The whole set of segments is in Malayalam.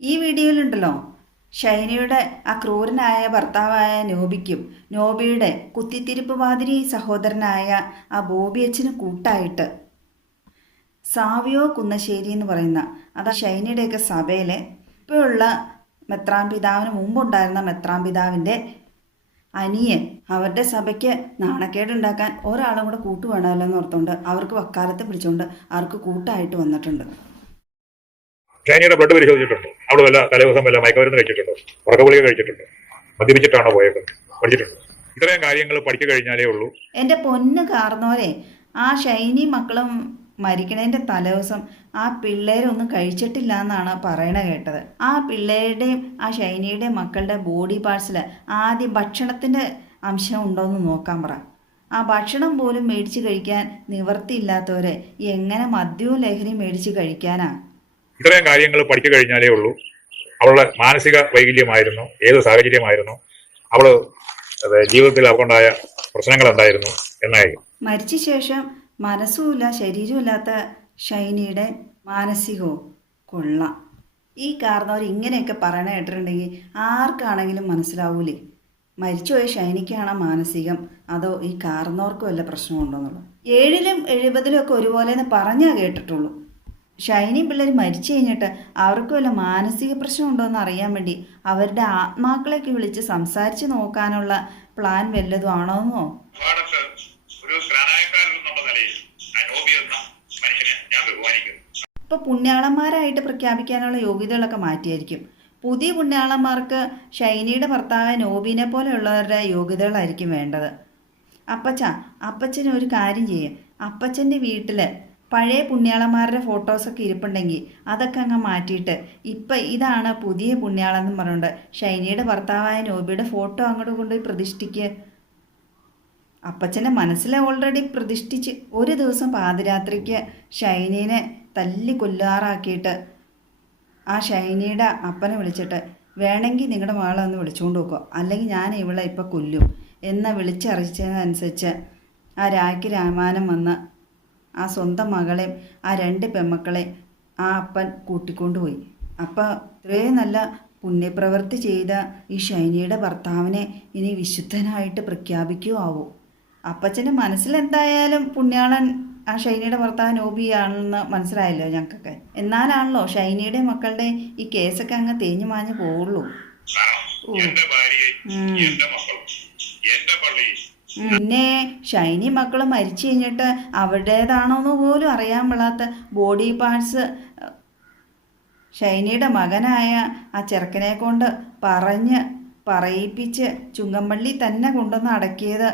ഈ വീഡിയോയിലുണ്ടല്ലോ. ഷൈനയുടെ ആ ക്രൂരനായ ഭർത്താവായ നോബിക്കും നോബിയുടെ കുത്തിത്തിരിപ്പ് മാതിരി സഹോദരനായ ആ ബോബി അച്ഛന് കൂട്ടായിട്ട് സാവിയോ കുന്നശ്ശേരി എന്ന് പറയുന്ന അതാ ഷൈനയുടെയൊക്കെ സഭയിലെ ഇപ്പോഴുള്ള മെത്രാൻ പിതാവിന് മുമ്പുണ്ടായിരുന്ന മെത്രാൻ പിതാവിന്റെ അനിയൻ അവരുടെ സഭയ്ക്ക് നാണക്കേടുണ്ടാക്കാൻ ഒരാളും കൂടെ കൂട്ടുവേണമല്ലോ എന്ന് ഓർത്തുകൊണ്ട് അവർക്ക് വക്കാലത്ത് പിടിച്ചുകൊണ്ട് അവർക്ക് കൂട്ടായിട്ട് വന്നിട്ടുണ്ട്. ഷാനിയുടെ ബ്ലഡ് പരിശോധിച്ചിട്ടുണ്ടോ? അവിടെ വല്ല തലേദിവസം വല്ല മയക്കമരുന്ന് കഴിച്ചിട്ടുണ്ടോ? ഉറക്കഗുളിക കഴിച്ചിട്ടുണ്ടോ? മദ്യപിച്ചിട്ടാണോ പോയത് പഠിച്ചിട്ടുണ്ടോ? ഇത്രയും കാര്യങ്ങൾ പഠിച്ചു കഴിഞ്ഞാലേ ഉള്ളൂ. എന്റെ പൊന്ന് കാർന്നോരെ ആ ഷൈനി മക്കളും മരിക്കണേന്റെ തലേദിവസം ആ പിള്ളേരൊന്നും കഴിച്ചിട്ടില്ല എന്നാണ് പറയണ കേട്ടത്. ആ പിള്ളേരുടെയും ആ ഷൈനിയുടെയും മക്കളുടെ ബോഡി പാർട്സിൽ ആദ്യം ഭക്ഷണത്തിന്റെ അംശം ഉണ്ടോയെന്ന് നോക്കാൻ പറ. ആ ഭക്ഷണം പോലും മേടിച്ച് കഴിക്കാൻ നിവർത്തിയില്ലാത്തവരെ എങ്ങനെ മദ്യവും ലഹരിയും മേടിച്ച് കഴിക്കാനാ? ഇത്രയും കാര്യങ്ങൾ പഠിച്ചു കഴിഞ്ഞാലേ ഉള്ളൂ. അവളുടെ മാനസിക വൈകല്യമായിരുന്നു ഏത് സാഹചര്യമായിരുന്നു അവൾ ജീവിതത്തിൽ അവൾക്കുണ്ടായ പ്രശ്നങ്ങൾ എന്തായിരുന്നു എന്നായിരുന്നു മരിച്ച ശേഷം മനസ്സുമില്ല ശരീരമില്ലാത്ത ഷൈനിയുടെ മാനസികവും കൊള്ളാം. ഈ കാരണവർ ഇങ്ങനെയൊക്കെ പറയണ കേട്ടിട്ടുണ്ടെങ്കിൽ ആർക്കാണെങ്കിലും മനസ്സിലാവൂലേ? മരിച്ചുപോയ ഷൈനിക്കാണോ മാനസികം? അതോ ഈ കാർന്നോർക്കും വല്ല പ്രശ്നമുണ്ടോന്നുള്ളത് ഏഴിലും എഴുപതിലും ഒക്കെ ഒരുപോലെ എന്ന് പറഞ്ഞാൽ കേട്ടിട്ടുള്ളൂ. ഷൈനി പിള്ളേർ മരിച്ചു കഴിഞ്ഞിട്ട് അവർക്ക് വല്ല മാനസിക പ്രശ്നമുണ്ടോ എന്ന് അറിയാൻ വേണ്ടി അവരുടെ ആത്മാക്കളെയൊക്കെ വിളിച്ച് സംസാരിച്ച് നോക്കാനുള്ള പ്ലാൻ വല്ലതും ഇപ്പൊ അനോബി എന്ന ഇപ്പോൾ പുണ്യാളന്മാരായിട്ട് പ്രഖ്യാപിക്കാനുള്ള യോഗ്യതകളൊക്കെ മാറ്റിയായിരിക്കും. പുതിയ പുണ്യാളന്മാർക്ക് ഷൈനിയുടെ ഭർത്താവ് നോബിനെ പോലെയുള്ളവരുടെ യോഗ്യതകളായിരിക്കും വേണ്ടത്. അപ്പച്ച അപ്പച്ചന് ഒരു കാര്യം ചെയ്യും. അപ്പച്ചന്റെ വീട്ടിൽ പഴയ പുണ്യാളന്മാരുടെ ഫോട്ടോസൊക്കെ ഇരിപ്പുണ്ടെങ്കിൽ അതൊക്കെ അങ്ങ് മാറ്റിയിട്ട് ഇപ്പം ഇതാണ് പുതിയ പുണ്യാളെന്ന് പറഞ്ഞുകൊണ്ട് ഷൈനിയുടെ ഭർത്താവായ നോബിയുടെ ഫോട്ടോ അങ്ങോട്ട് കൊണ്ടുപോയി പ്രതിഷ്ഠിക്കുക അപ്പച്ചന്റെ മനസ്സിൽ ഓൾറെഡി പ്രതിഷ്ഠിച്ച് ഒരു ദിവസം പാതിരാത്രിക്ക് ഷൈനീനെ തല്ലി കൊല്ലാറാക്കിയിട്ട് ആ ഷൈനിയുടെ അപ്പനെ വിളിച്ചിട്ട് വേണമെങ്കിൽ നിങ്ങളുടെ മകളെ ഒന്ന് വിളിച്ചുകൊണ്ട് നോക്കുക അല്ലെങ്കിൽ ഞാൻ ഇവളെ ഇപ്പം കൊല്ലും എന്ന് വിളിച്ചറിയിച്ചതനുസരിച്ച് ആ രാഖി രാമാനം വന്ന് ആ സ്വന്തം മകളെയും ആ രണ്ട് പെമ്മക്കളെ ആ അപ്പൻ കൂട്ടിക്കൊണ്ടുപോയി. അപ്പോൾ ഇത്രയും നല്ല പുണ്യപ്രവൃത്തി ചെയ്ത ഈ ഷൈനിയുടെ ഭർത്താവിനെ ഇനി വിശുദ്ധനായിട്ട് പ്രഖ്യാപിക്കുകയോ ആവോ അപ്പച്ചന്റെ മനസ്സിലെന്തായാലും പുണ്യാളൻ ആ ഷൈനിയുടെ ഭർത്താവ് നോബിയാണെന്ന് മനസ്സിലായല്ലോ ഞങ്ങൾക്കൊക്കെ. എന്നാലാണല്ലോ ഷൈനിയുടെ മക്കളുടെ ഈ കേസൊക്കെ അങ്ങ് തേഞ്ഞു മാഞ്ഞു പോവുള്ളൂ. ഓ. പിന്നെ ഷൈനി മക്കൾ മരിച്ചു കഴിഞ്ഞിട്ട് അവരുടേതാണോന്ന് പോലും അറിയാൻ പാടാത്ത ബോഡി പാർട്സ് ഷൈനിയുടെ മകനായ ആ ചെറുക്കനെ കൊണ്ട് പറഞ്ഞ് പറയിപ്പിച്ച് ചുങ്കമ്പള്ളി തന്നെ കൊണ്ടുവന്ന് അടക്കിയത്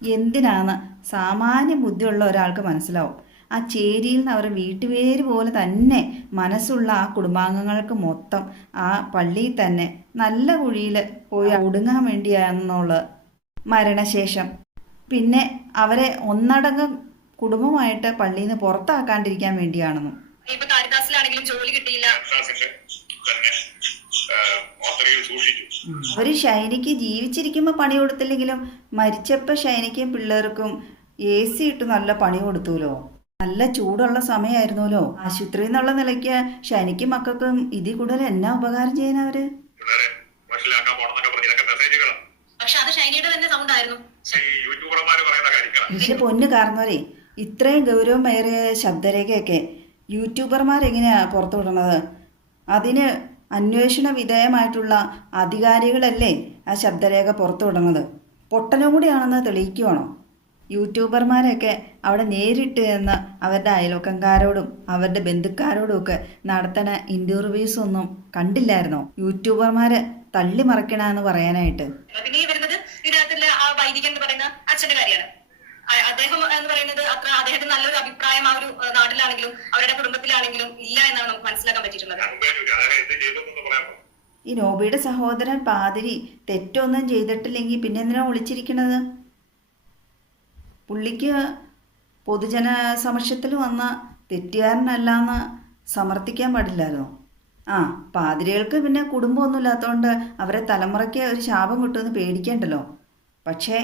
എന്തിനാണ് സാമാന്യ ബുദ്ധിയുള്ള ഒരാൾക്ക് മനസ്സിലാവും. ആ ചേരിയിൽ നിന്ന് അവരുടെ വീട്ടുപേര് പോലെ തന്നെ മനസ്സുള്ള ആ കുടുംബാംഗങ്ങൾക്ക് മൊത്തം ആ പള്ളിയിൽ തന്നെ നല്ല കുഴിയിൽ പോയി ഒടുങ്ങാൻ വേണ്ടിയാണെന്നുള്ളത് മരണശേഷം. പിന്നെ അവരെ ഒന്നടങ്കം കുടുംബമായിട്ട് പള്ളിയിൽ നിന്ന് പുറത്താക്കാണ്ടിരിക്കാൻ വേണ്ടിയാണെന്നും. ഇപ്പൊ കാരിദാസിലാണെങ്കിലും ജോലി കിട്ടിയില്ല. അവർ ഷൈനിക്ക് ജീവിച്ചിരിക്കുമ്പോൾ പണി കൊടുത്തില്ലെങ്കിലും മരിച്ചപ്പോൾ ഷൈനിക്കും പിള്ളേർക്കും എ സി ഇട്ട് നല്ല പണി കൊടുത്തുല്ലോ നല്ല ചൂടുള്ള സമയമായിരുന്നല്ലോ ആശുപത്രി എന്നുള്ള നിലയ്ക്ക് ഷൈനിക്കും മക്കൾക്കും ഇതിൽ കൂടുതൽ എന്നാ ഉപകാരം പോണെന്നൊക്കെ പറഞ്ഞ് മെസ്സേജുകളാണ് പക്ഷെ അത് ഷൈനിയുടെ തന്നെ സൗണ്ട് ആയിരുന്നു. യൂട്യൂബർമാര് പറയുന്ന കാര്യങ്ങളാണ് പൊന്ന് കാരണവരെ ഇത്രയും ഗൗരവമേറിയ ശബ്ദരേഖയൊക്കെ യൂട്യൂബർമാരെങ്ങനെയാ പുറത്തു വിടണത് അതിന് അന്വേഷണ വിധേയമായിട്ടുള്ള അധികാരികളല്ലേ ആ ശബ്ദരേഖ പുറത്തു വിടണത് പൊട്ടനും കൂടിയാണെന്ന് തെളിയിക്കുവാണോ? യൂട്യൂബർമാരൊക്കെ അവിടെ നേരിട്ട് എന്ന് അവരുടെ അയൽവക്കക്കാരോടും അവരുടെ ബന്ധുക്കാരോടും ഒക്കെ നടത്തണ ഇന്റർവ്യൂസ് ഒന്നും കണ്ടില്ലായിരുന്നോ? യൂട്യൂബർമാർ തള്ളി മറക്കണെന്ന് പറയാനായിട്ട്. പിന്നെ ഈ വരുന്നത് ഇതിനകത്തുള്ള ആ വൈദികൻ എന്ന് പറയുന്ന അച്ഛന്റെ കാര്യമാണ്. അദ്ദേഹം എന്ന് പറയുന്നത് അത്ര അദ്ദേഹത്തിന് നല്ലൊരു അഭിപ്രായം ആ ഒരു നാട്ടിലാണെങ്കിലും അവരുടെ കുടുംബത്തിലാണെങ്കിലും ഇല്ല എന്നാണ് നമുക്ക് മനസ്സിലാക്കാൻ പറ്റിയിട്ടുള്ളത്. ഈ നോബിയുടെ സഹോദരൻ പാതിരി തെറ്റൊന്നും ചെയ്തിട്ടില്ലെങ്കിൽ പിന്നെ എന്തിനാ വിളിച്ചിരിക്കണത്? പുള്ളിക്ക് പൊതുജന സമക്ഷത്തിൽ വന്ന തെറ്റുകാരനല്ലാന്ന് സമർത്ഥിക്കാൻ പാടില്ലല്ലോ ആ പാതിരികൾക്ക് പിന്നെ കുടുംബമൊന്നുമില്ലാത്തതുകൊണ്ട് അവരെ തലമുറയ്ക്ക് ഒരു ശാപം കിട്ടുമെന്ന് പേടിക്കേണ്ടല്ലോ. പക്ഷേ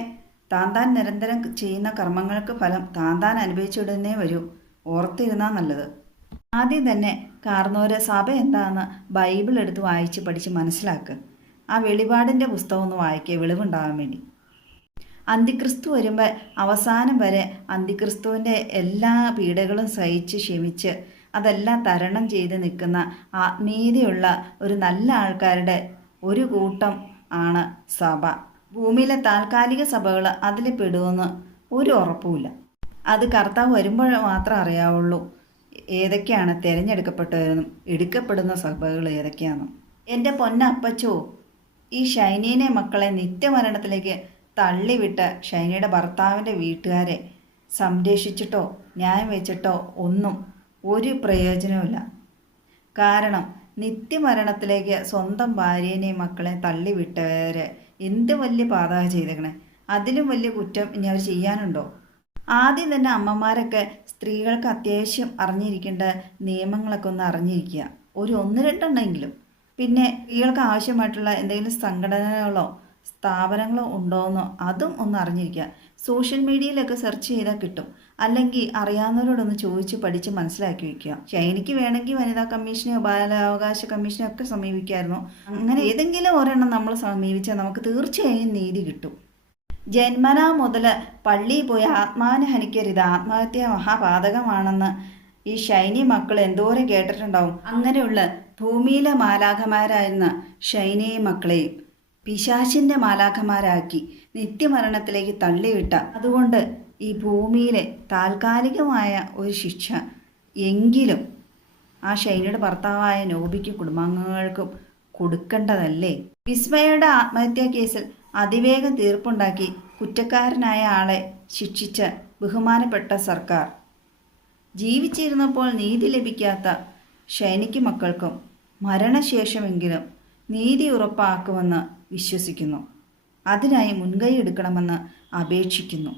താൻ താൻ നിരന്തരം ചെയ്യുന്ന കർമ്മങ്ങൾക്ക് ഫലം താൻ താൻ അനുഭവിച്ചിടുന്നേ വരൂ. ഓർത്തിരുന്നാൽ നല്ലത്. ആദ്യം തന്നെ കാർന്നോര് സഭ എന്താണെന്ന് ബൈബിൾ എടുത്ത് വായിച്ച് പഠിച്ച് മനസ്സിലാക്കുക ആ വെളിപാടിന്റെ പുസ്തകം ഒന്ന് വായിക്കുക വെളിവുണ്ടാകാൻ വേണ്ടി. അന്തിക്രിസ്തു വരുമ്പോൾ അവസാനം വരെ അന്തിക്രിസ്തുവിന്റെ എല്ലാ പീഡകളും സഹിച്ച് ക്ഷമിച്ച് അതെല്ലാം തരണം ചെയ്ത് നിൽക്കുന്ന ആത്മീയതയുള്ള ഒരു നല്ല ആൾക്കാരുടെ ഒരു കൂട്ടം ആണ് സഭ. ഭൂമിയിലെ താൽക്കാലിക സഭകൾ അതിൽ പെടുമെന്ന് ഒരു ഉറപ്പുമില്ല. അത് കർത്താവ് വരുമ്പോൾ മാത്രം അറിയാവുള്ളൂ ഏതൊക്കെയാണ് തിരഞ്ഞെടുക്കപ്പെട്ടവരെന്നും എടുക്കപ്പെടുന്ന സഭകൾ ഏതൊക്കെയാണെന്നും. എന്റെ പൊന്നപ്പച്ചോ ഈ ഷൈനീനെ മക്കളെ നിത്യമരണത്തിലേക്ക് തള്ളിവിട്ട് ഷൈനയുടെ ഭർത്താവിന്റെ വീട്ടുകാരെ സംരക്ഷിച്ചിട്ടോ ന്യായം വെച്ചിട്ടോ ഒന്നും ഒരു പ്രയോജനവുമില്ല. കാരണം നിത്യമരണത്തിലേക്ക് സ്വന്തം ഭാര്യേനെയും മക്കളെ തള്ളിവിട്ടവരെ എന്ത് വലിയ പാതക ചെയ്തേക്കണേ? അതിലും വലിയ കുറ്റം ഇനി അവർ ചെയ്യാനുണ്ടോ? ആദ്യം തന്നെ അമ്മമാരൊക്കെ സ്ത്രീകൾക്ക് അത്യാവശ്യം അറിഞ്ഞിരിക്കേണ്ട നിയമങ്ങളൊക്കെ ഒന്ന് അറിഞ്ഞിരിക്കുക. ഒരു ഒന്ന് രണ്ടെണ്ണമെങ്കിലും പിന്നെ സ്ത്രീകൾക്ക് ആവശ്യമായിട്ടുള്ള എന്തെങ്കിലും സംഘടനകളോ സ്ഥാപനങ്ങളോ ഉണ്ടോയെന്നോ അതും ഒന്ന് അറിഞ്ഞിരിക്കുക. സോഷ്യൽ മീഡിയയിലൊക്കെ സെർച്ച് ചെയ്താൽ കിട്ടും. അല്ലെങ്കിൽ അറിയാവുന്നവരോടൊന്ന് ചോദിച്ച് പഠിച്ച് മനസ്സിലാക്കി വയ്ക്കുക ചൈനയ്ക്ക് വേണമെങ്കിൽ വനിതാ കമ്മീഷനെയോ ബാലാവകാശ കമ്മീഷനെയോ ഒക്കെ സമീപിക്കായിരുന്നു. അങ്ങനെ ഏതെങ്കിലും ഒരെണ്ണം നമ്മൾ സമീപിച്ചാൽ നമുക്ക് തീർച്ചയായും നീതി കിട്ടും. ജന്മന മുതൽ പള്ളിയിൽ പോയി ആത്മാനുഹനിക്കരുത്. ആത്മഹത്യ മഹാപാതകമാണെന്ന് ഈ ഷൈനി മക്കൾ എന്തോരം കേട്ടിട്ടുണ്ടാവും. അങ്ങനെയുള്ള ഭൂമിയിലെ മാലാഖമാരായിരുന്ന ഷൈനി മക്കളെയും. പിശാചിന്റെ മാലാഖമാരാക്കി നിത്യമരണത്തിലേക്ക് തള്ളിവിട്ട. അതുകൊണ്ട് ഈ ഭൂമിയിലെ താൽക്കാലികമായ ഒരു ശിക്ഷ എങ്കിലും ആ ഷൈനിയുടെ ഭർത്താവായ നോബിക്കും കുടുംബാംഗങ്ങൾക്കും കൊടുക്കേണ്ടതല്ലേ? വിസ്മയയുടെ ആത്മഹത്യാ കേസിൽ അതിവേഗം തീർപ്പുണ്ടാക്കി കുറ്റക്കാരനായ ആളെ ശിക്ഷിച്ച ബഹുമാനപ്പെട്ട സർക്കാർ. ജീവിച്ചിരുന്നപ്പോൾ നീതി ലഭിക്കാത്ത ഷൈനിക്ക് മക്കൾക്കും മരണശേഷമെങ്കിലും നീതി ഉറപ്പാക്കുമെന്ന് വിശ്വസിക്കുന്നു. അതിനായി മുൻകൈ എടുക്കണമെന്ന് അപേക്ഷിക്കുന്നു.